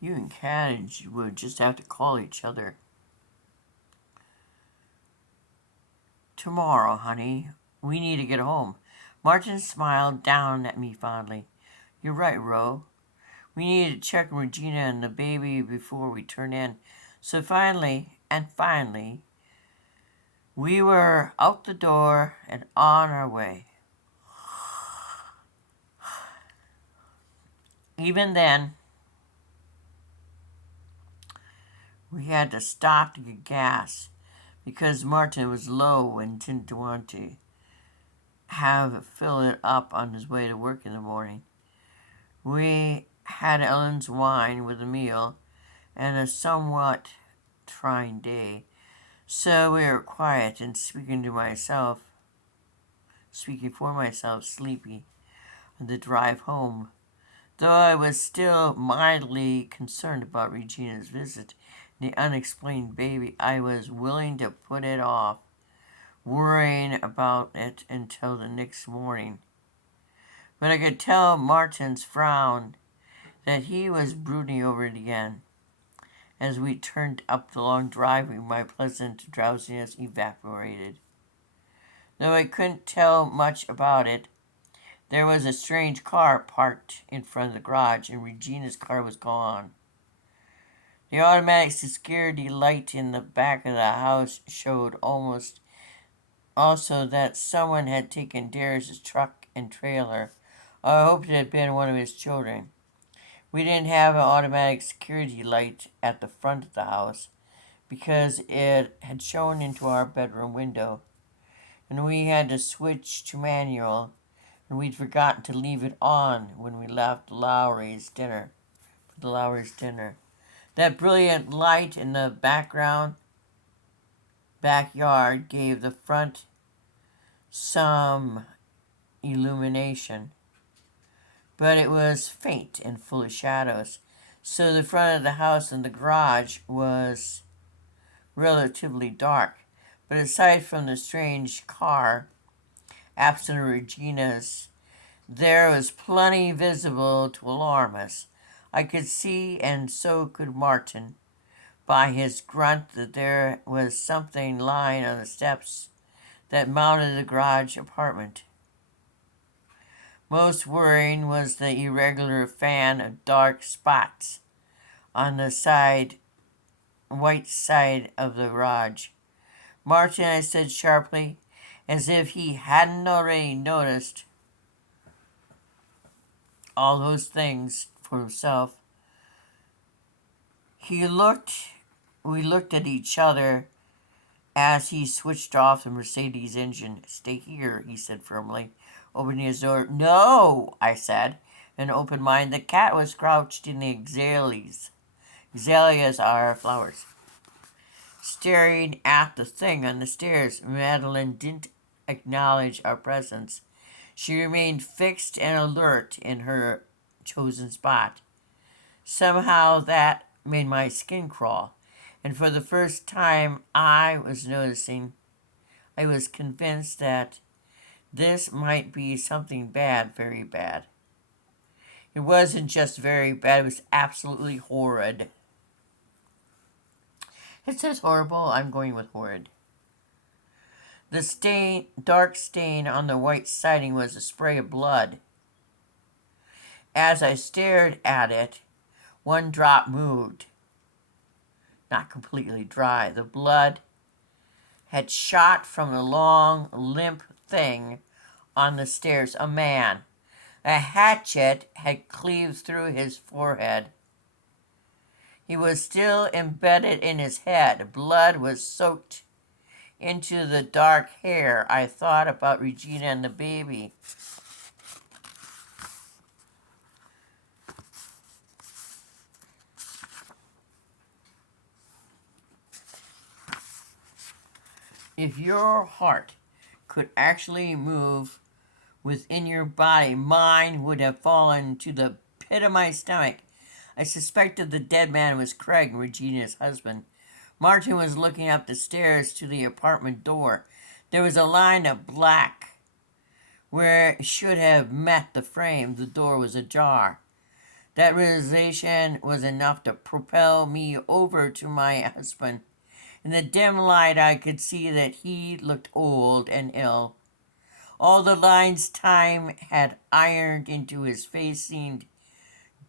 You and Kat would just have to call each other. Tomorrow, honey. We need to get home. Martin smiled down at me fondly. You're right, Ro. We need to check on Regina and the baby before we turn in. So finally, we were out the door and on our way. Even then, we had to stop to get gas because Martin was low and didn't want to fill it up on his way to work in the morning. We had Ellen's wine with a meal and a somewhat trying day, so we were quiet and speaking for myself, sleepy on the drive home. Though I was still mildly concerned about Regina's visit and the unexplained baby, I was willing to put it off, worrying about it until the next morning. But I could tell Martin's frown that he was brooding over it again. As we turned up the long driveway, my pleasant drowsiness evaporated. Though I couldn't tell much about it, there was a strange car parked in front of the garage, and Regina's car was gone. The automatic security light in the back of the house showed also that someone had taken Darius's truck and trailer. I hoped it had been one of his children. We didn't have an automatic security light at the front of the house because it had shone into our bedroom window, and we had to switch to manual, and we'd forgotten to leave it on when we left Lowry's dinner. That brilliant light in the backyard gave the front some illumination, but it was faint and full of shadows, so the front of the house and the garage was relatively dark. But aside from the strange car, absent of Regina's, there was plenty visible to alarm us. I could see, and so could Martin, by his grunt, that there was something lying on the steps that mounted the garage apartment. Most worrying was the irregular fan of dark spots on the white side of the garage. Martin, I said sharply, as if he hadn't already noticed all those things for himself. We looked at each other as he switched off the Mercedes engine. Stay here, he said firmly, opening his door. No, I said, in open mind. The cat was crouched in the azaleas. Azaleas are flowers. Staring at the thing on the stairs, Madeline didn't acknowledge our presence. She remained fixed and alert in her chosen spot. Somehow that made my skin crawl, and for the first time I was convinced that this might be something bad, very bad. It wasn't just very bad, it was absolutely horrid. It says horrible, I'm going with horrid. The dark stain on the white siding was a spray of blood. As I stared at it, one drop moved. Not completely dry. The blood had shot from the long, limp thing on the stairs. A man. A hatchet had cleaved through his forehead. He was still embedded in his head. Blood was soaked into the dark hair. I thought about Regina and the baby. If your heart could actually move within your body, mine would have fallen to the pit of my stomach. I suspected the dead man was Craig, Regina's husband. Martin was looking up the stairs to the apartment door. There was a line of black where it should have met the frame. The door was ajar. That realization was enough to propel me over to my husband. In the dim light, I could see that he looked old and ill. All the lines time had ironed into his face seemed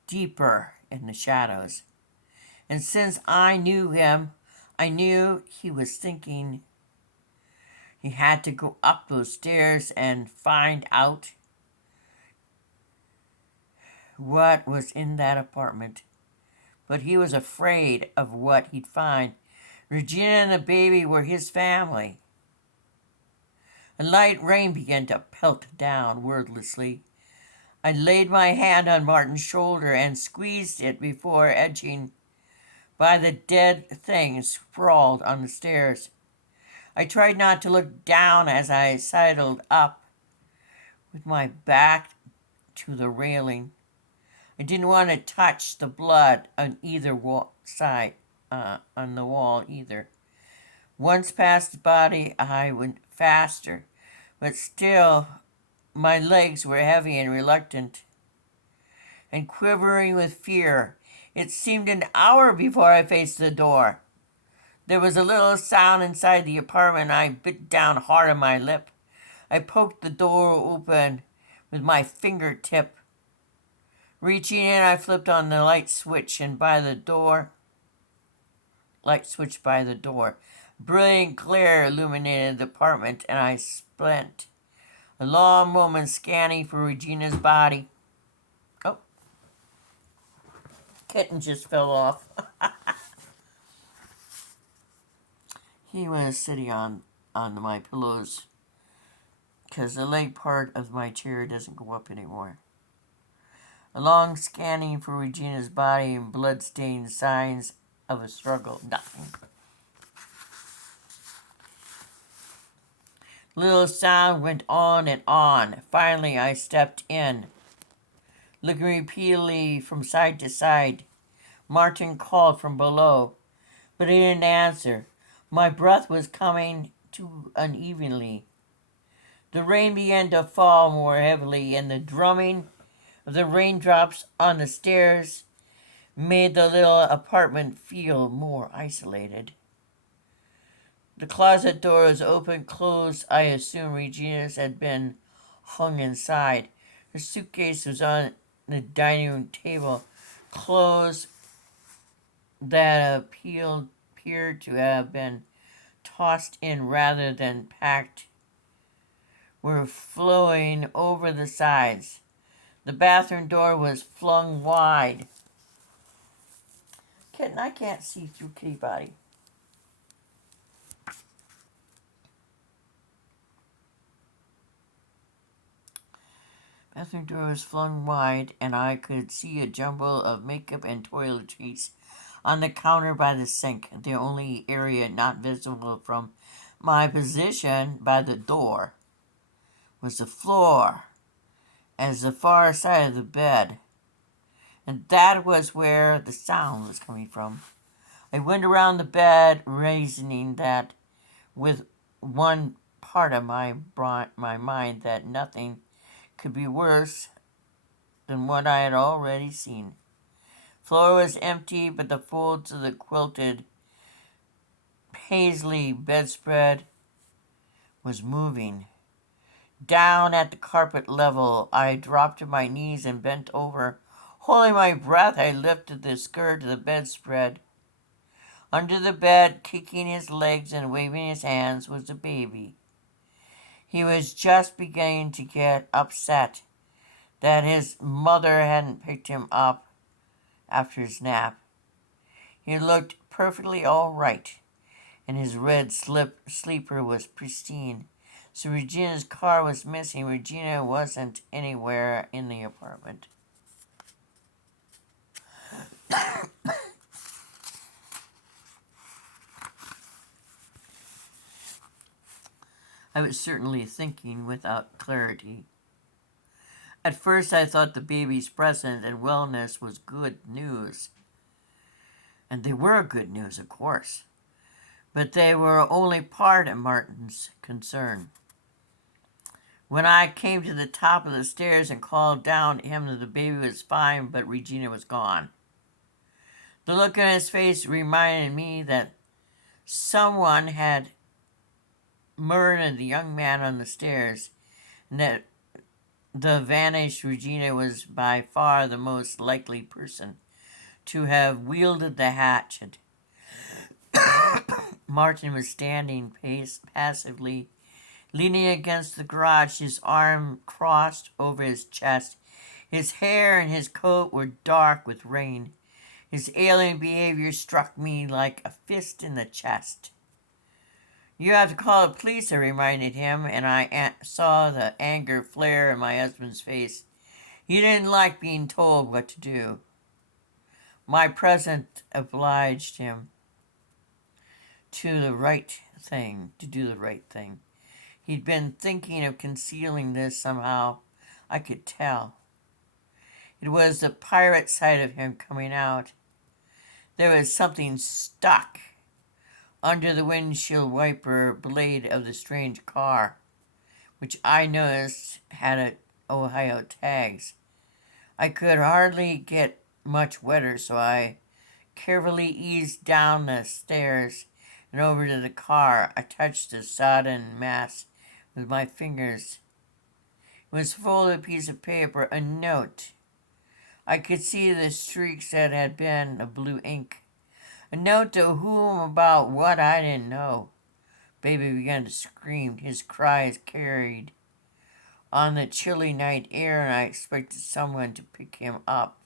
deeper in the shadows. And since I knew him, I knew he was thinking he had to go up those stairs and find out what was in that apartment. But he was afraid of what he'd find. Regina and the baby were his family. A light rain began to pelt down wordlessly. I laid my hand on Martin's shoulder and squeezed it before edging by the dead thing sprawled on the stairs. I tried not to look down as I sidled up with my back to the railing. I didn't want to touch the blood on either side, on the wall either. Once past the body, I went faster, but still my legs were heavy and reluctant and quivering with fear. It seemed an hour before I faced the door. There was a little sound inside the apartment. I bit down hard on my lip. I poked the door open with my fingertip. Reaching in, I flipped on the light switch by the door. Brilliant glare illuminated the apartment, and I spent a long moment scanning for Regina's body. Oh, kitten just fell off. He was sitting on my pillows because the leg part of my chair doesn't go up anymore. A long scanning for Regina's body and blood-stained signs of a struggle. Nothing. Little sound went on and on. Finally, I stepped in, looking repeatedly from side to side. Martin called from below, but he didn't answer. My breath was coming too unevenly. The rain began to fall more heavily, and the drumming of the raindrops on the stairs made the little apartment feel more isolated. The closet door was open, closed. I assumed Regina's had been hung inside. Her suitcase was on the dining room table. Clothes that appeared to have been tossed in rather than packed were flowing over the sides. The bathroom door was flung wide. Kitten, I can't see through kitty body. Bathroom door was flung wide, and I could see a jumble of makeup and toiletries on the counter by the sink. The only area not visible from my position by the door was the floor as the far side of the bed, and that was where the sound was coming from. I went around the bed, reasoning that with one part of my mind that nothing could be worse than what I had already seen. Floor was empty, but the folds of the quilted paisley bedspread was moving. Down at the carpet level, I dropped to my knees and bent over. Holding my breath, I lifted the skirt of the bedspread. Under the bed, kicking his legs and waving his hands, was the baby. He was just beginning to get upset that his mother hadn't picked him up after his nap. He looked perfectly all right, and his red sleeper was pristine. So Regina's car was missing. Regina wasn't anywhere in the apartment. I was certainly thinking without clarity. At first, I thought the baby's presence and wellness was good news. And they were good news, of course. But they were only part of Martin's concern. When I came to the top of the stairs and called down to him that the baby was fine, but Regina was gone. The look on his face reminded me that someone had murdered the young man on the stairs, and that the vanished Regina was by far the most likely person to have wielded the hatchet. Martin was standing passively, leaning against the garage, his arm crossed over his chest. His hair and his coat were dark with rain. His alien behavior struck me like a fist in the chest. You have to call the police, I reminded him, and I saw the anger flare in my husband's face. He didn't like being told what to do. My presence obliged him to do the right thing. He'd been thinking of concealing this somehow. I could tell. It was the pirate side of him coming out. There was something stuck under the windshield wiper blade of the strange car, which I noticed had Ohio tags. I could hardly get much wetter, so I carefully eased down the stairs and over to the car. I touched the sodden mass with my fingers. It was full of a piece of paper, a note. I could see the streaks that had been of blue ink. A note to whom about what I didn't know. Baby began to scream. His cries carried on the chilly night air, and I expected someone to pick him up.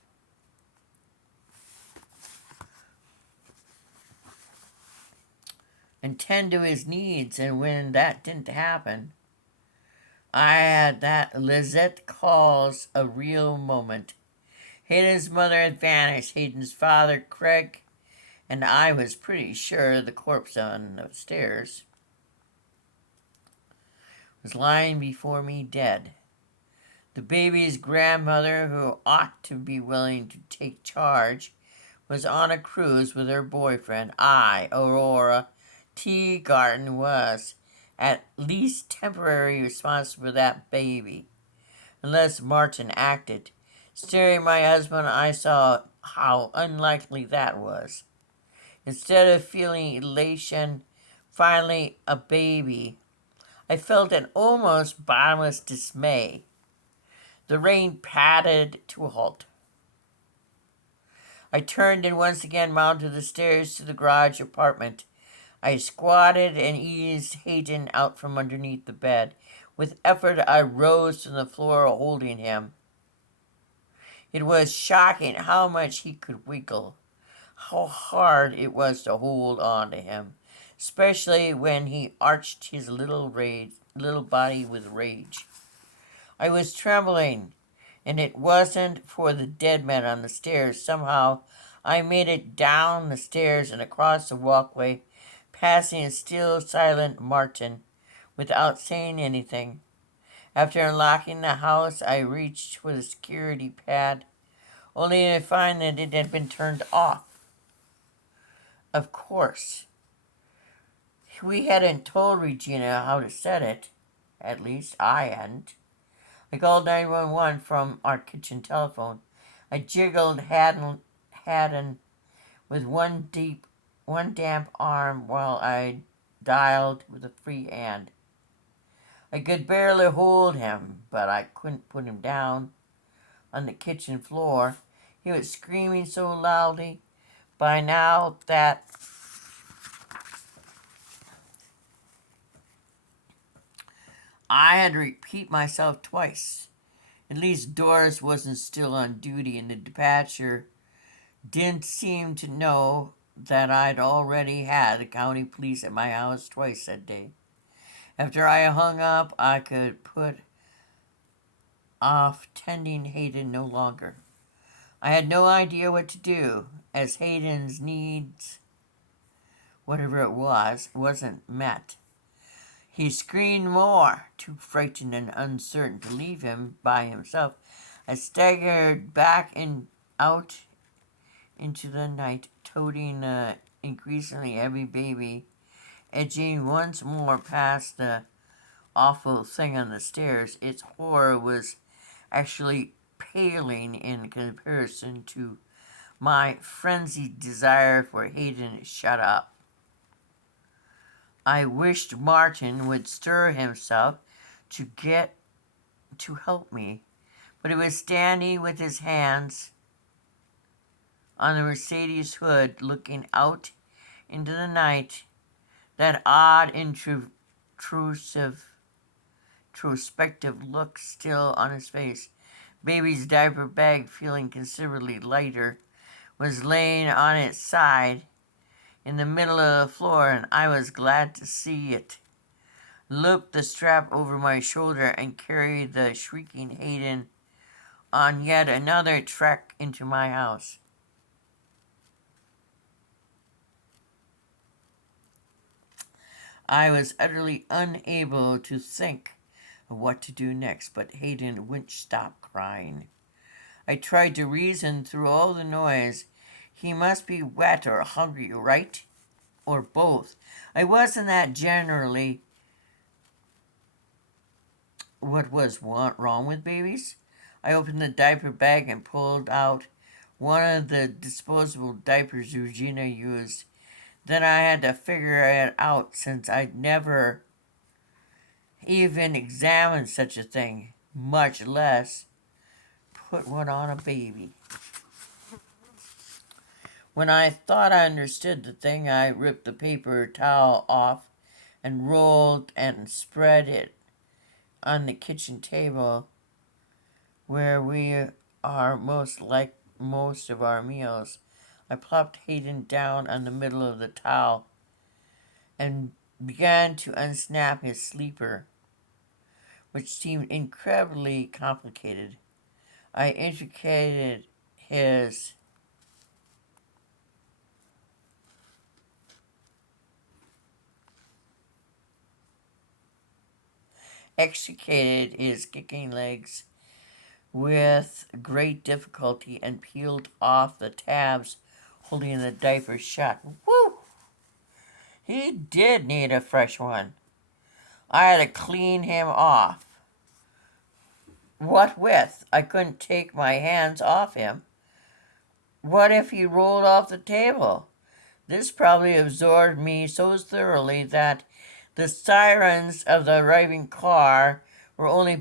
And tend to his needs, and when that didn't happen, I had that Lizette calls a real moment. Hayden's mother had vanished. Hayden's father, Craig, and I was pretty sure the corpse on the stairs was lying before me dead. The baby's grandmother, who ought to be willing to take charge, was on a cruise with her boyfriend. I, Aurora Teagarden, was at least temporarily responsible for that baby, unless Martin acted. Staring at my husband, I saw how unlikely that was. Instead of feeling elation, finally a baby, I felt an almost bottomless dismay. The rain pattered to a halt. I turned and once again mounted the stairs to the garage apartment. I squatted and eased Hayden out from underneath the bed. With effort, I rose from the floor, holding him. It was shocking how much he could wiggle, how hard it was to hold on to him, especially when he arched his little body with rage. I was trembling, and it wasn't for the dead man on the stairs. Somehow I made it down the stairs and across the walkway, passing a still silent Martin, without saying anything. After unlocking the house, I reached for the security pad, only to find that it had been turned off. Of course, we hadn't told Regina how to set it. At least I hadn't. I called 911 from our kitchen telephone. I jiggled Haddon with one damp arm while I dialed with a free hand. I could barely hold him, but I couldn't put him down on the kitchen floor. He was screaming so loudly by now that I had to repeat myself twice. At least Doris wasn't still on duty, and the dispatcher didn't seem to know that I'd already had the county police at my house twice that day. After I hung up, I could put off tending Hayden no longer. I had no idea what to do, as Hayden's needs, whatever it was, wasn't met. He screamed more, too frightened and uncertain to leave him by himself. I staggered back out into the night, toting the increasingly heavy baby, edging once more past the awful thing on the stairs, its horror was actually paling in comparison to my frenzied desire for Hayden to shut up. I wished Martin would stir himself to help me, but he was standing with his hands on the Mercedes hood, looking out into the night, that odd, introspective look still on his face. Baby's diaper bag, feeling considerably lighter, was laying on its side in the middle of the floor, and I was glad to see it. Looped the strap over my shoulder and carried the shrieking Hayden on yet another trek into my house. I was utterly unable to think of what to do next, but Hayden wouldn't stop crying. I tried to reason through all the noise. He must be wet or hungry, right? Or both. I wasn't that generally. What was wrong with babies? I opened the diaper bag and pulled out one of the disposable diapers Regina used. Then I had to figure it out, since I'd never even examined such a thing, much less put one on a baby. When I thought I understood the thing, I ripped the paper towel off and rolled and spread it on the kitchen table where we are most of our meals. I plopped Hayden down on the middle of the towel and began to unsnap his sleeper, which seemed incredibly complicated. I extricated his kicking legs with great difficulty and peeled off the tabs holding the diaper shut. Whew! He did need a fresh one. I had to clean him off. What with? I couldn't take my hands off him. What if he rolled off the table? This probably absorbed me so thoroughly that the sirens of the arriving car were only